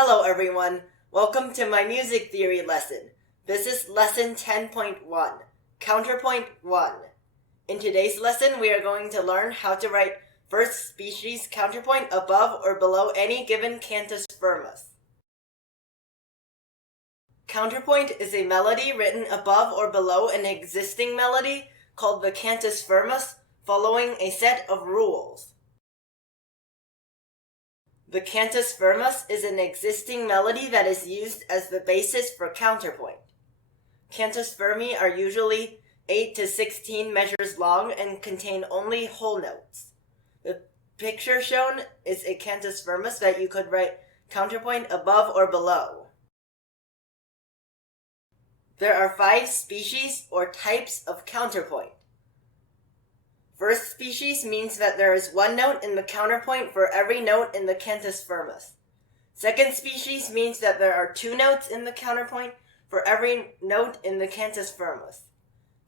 Hello everyone, welcome to my music theory lesson. This is lesson 10.1, Counterpoint 1. In today's lesson, we are going to learn how to write first species counterpoint above or below any given cantus firmus. Counterpoint is a melody written above or below an existing melody called the cantus firmus, following a set of rules. The cantus firmus is an existing melody that is used as the basis for counterpoint. Cantus firmi are usually 8 to 16 measures long and contain only whole notes. The picture shown is a cantus firmus that you could write counterpoint above or below. There are 5 species or types of counterpoint. First species means that there is one note in the counterpoint for every note in the cantus firmus. Second species means that there are 2 notes in the counterpoint for every note in the cantus firmus.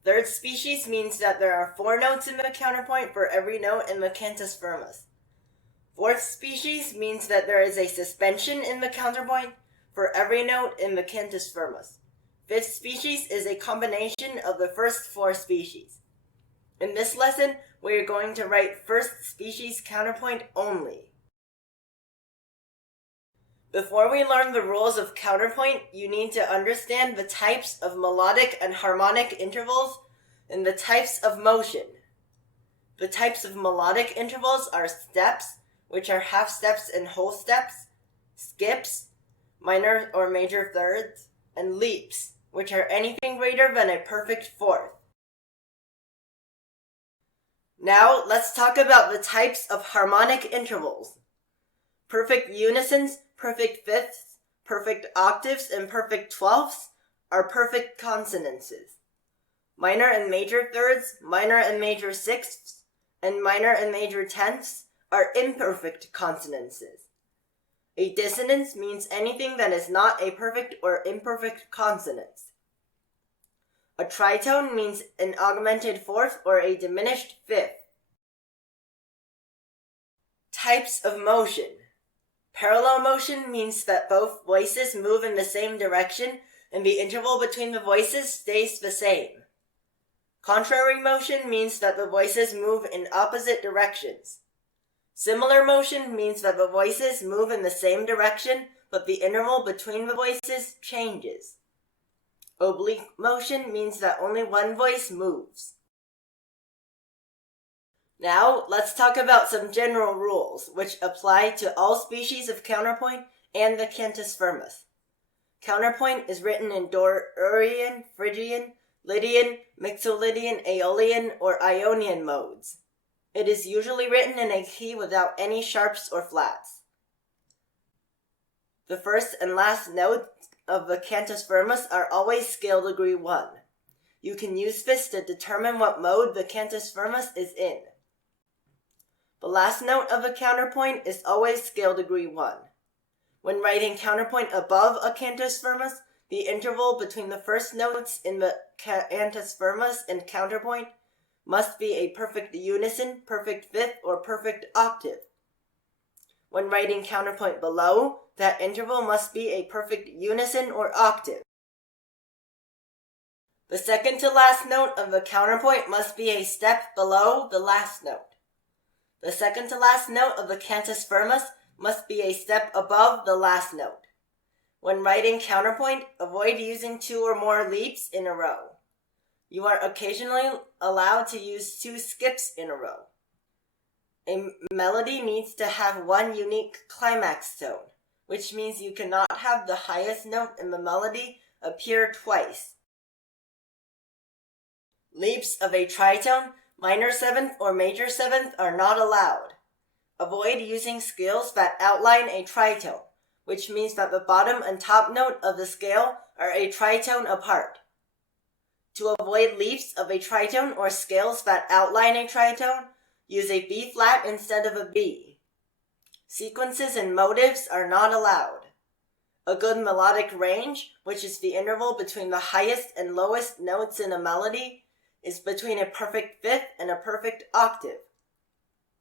Third species means that there are 4 notes in the counterpoint for every note in the cantus firmus. Fourth species means that there is a suspension in the counterpoint for every note in the cantus firmus. Fifth species is a combination of the first 4 species. In this lesson, we are going to write first species counterpoint only. Before we learn the rules of counterpoint, you need to understand the types of melodic and harmonic intervals and the types of motion. The types of melodic intervals are steps, which are half steps and whole steps, skips, minor or major thirds, and leaps, which are anything greater than a perfect fourth. Now, let's talk about the types of harmonic intervals. Perfect unisons, perfect fifths, perfect octaves, and perfect twelfths are perfect consonances. Minor and major thirds, minor and major sixths, and minor and major tenths are imperfect consonances. A dissonance means anything that is not a perfect or imperfect consonance. A tritone means an augmented fourth or a diminished fifth. Types of motion. Parallel motion means that both voices move in the same direction and the interval between the voices stays the same. Contrary motion means that the voices move in opposite directions. Similar motion means that the voices move in the same direction, but the interval between the voices changes. Oblique motion means that only one voice moves. Now, let's talk about some general rules, which apply to all species of counterpoint and the cantus firmus. Counterpoint is written in Dorian, Phrygian, Lydian, Mixolydian, Aeolian, or Ionian modes. It is usually written in a key without any sharps or flats. The first and last notes of the cantus firmus are always scale degree 1. You can use this to determine what mode the cantus firmus is in. The last note of a counterpoint is always scale degree 1. When writing counterpoint above a cantus firmus, the interval between the first notes in the cantus firmus and counterpoint must be a perfect unison, perfect fifth, or perfect octave. When writing counterpoint below, that interval must be a perfect unison or octave. The second to last note of the counterpoint must be a step below the last note. The second to last note of the cantus firmus must be a step above the last note. When writing counterpoint, avoid using 2 or more leaps in a row. You are occasionally allowed to use 2 skips in a row. A melody needs to have one unique climax tone, which means you cannot have the highest note in the melody appear twice. Leaps of a tritone, minor seventh, or major seventh are not allowed. Avoid using scales that outline a tritone, which means that the bottom and top note of the scale are a tritone apart. To avoid leaps of a tritone or scales that outline a tritone, use a B flat instead of a B. Sequences and motives are not allowed. A good melodic range, which is the interval between the highest and lowest notes in a melody, is between a perfect fifth and a perfect octave.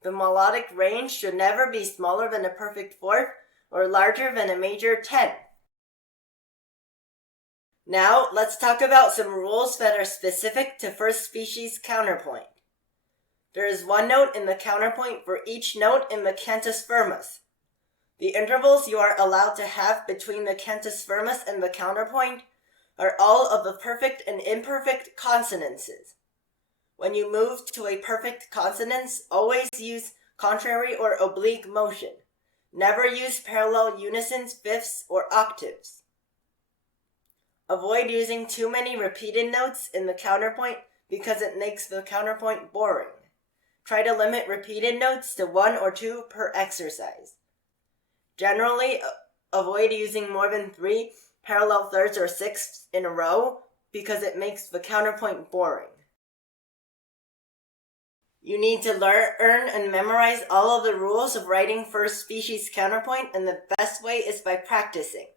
The melodic range should never be smaller than a perfect fourth or larger than a major 10th. Now, let's talk about some rules that are specific to first species counterpoint. There is one note in the counterpoint for each note in the cantus firmus. The intervals you are allowed to have between the cantus firmus and the counterpoint are all of the perfect and imperfect consonances. When you move to a perfect consonance, always use contrary or oblique motion. Never use parallel unisons, fifths, or octaves. Avoid using too many repeated notes in the counterpoint because it makes the counterpoint boring. Try to limit repeated notes to 1 or 2 per exercise. Generally, avoid using more than 3 parallel thirds or sixths in a row because it makes the counterpoint boring. You need to learn and memorize all of the rules of writing first species counterpoint, and the best way is by practicing.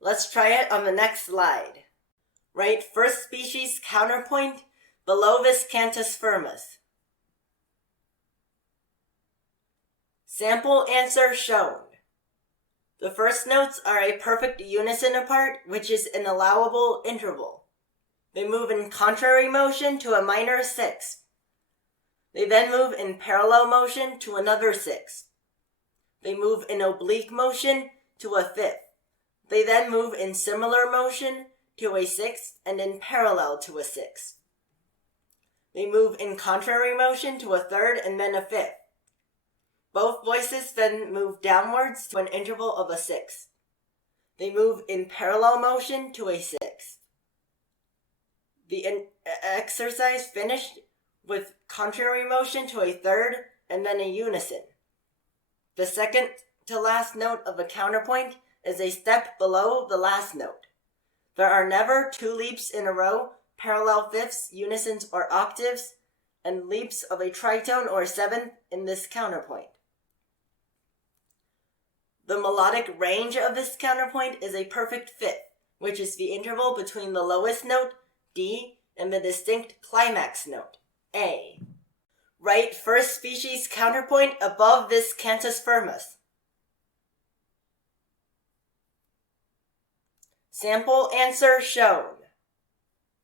Let's try it on the next slide. Write first species counterpoint below this cantus firmus. Sample answer shown. The first notes are a perfect unison apart, which is an allowable interval. They move in contrary motion to a minor sixth. They then move in parallel motion to another sixth. They move in oblique motion to a fifth. They then move in similar motion to a sixth and in parallel to a sixth. They move in contrary motion to a third and then a fifth. Both voices then move downwards to an interval of a sixth. They move in parallel motion to a sixth. The exercise finished with contrary motion to a third and then a unison. The second to last note of a counterpoint is a step below the last note. There are never 2 leaps in a row, parallel fifths, unisons, or octaves, and leaps of a tritone or seventh in this counterpoint. The melodic range of this counterpoint is a perfect fifth, which is the interval between the lowest note, D, and the distinct climax note, A. Write first species counterpoint above this cantus firmus. Sample answer shown.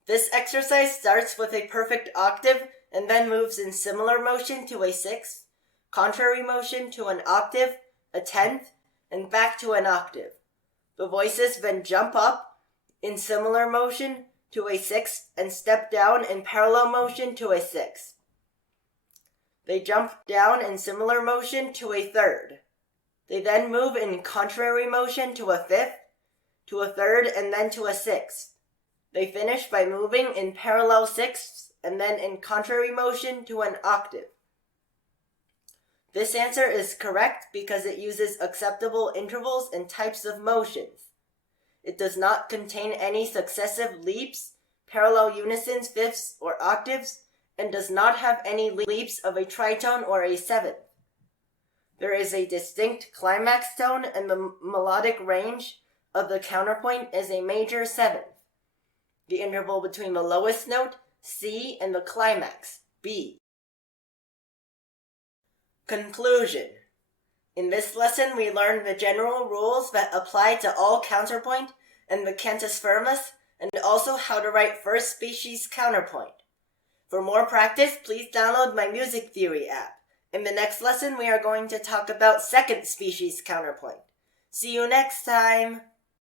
This exercise starts with a perfect octave and then moves in similar motion to a sixth, contrary motion to an octave, a tenth, and back to an octave. The voices then jump up in similar motion to a sixth and step down in parallel motion to a sixth. They jump down in similar motion to a third. They then move in contrary motion to a fifth, to a third, and then to a sixth. They finish by moving in parallel sixths and then in contrary motion to an octave. This answer is correct because it uses acceptable intervals and types of motions. It does not contain any successive leaps, parallel unisons, fifths, or octaves, and does not have any leaps of a tritone or a seventh. There is a distinct climax tone, and the melodic range of the counterpoint is a major seventh. The interval between the lowest note, C, and the climax, B. Conclusion. In this lesson, we learned the general rules that apply to all counterpoint and the cantus firmus, and also how to write first species counterpoint. For more practice, please download my music theory app. In the next lesson, we are going to talk about second species counterpoint. See you next time!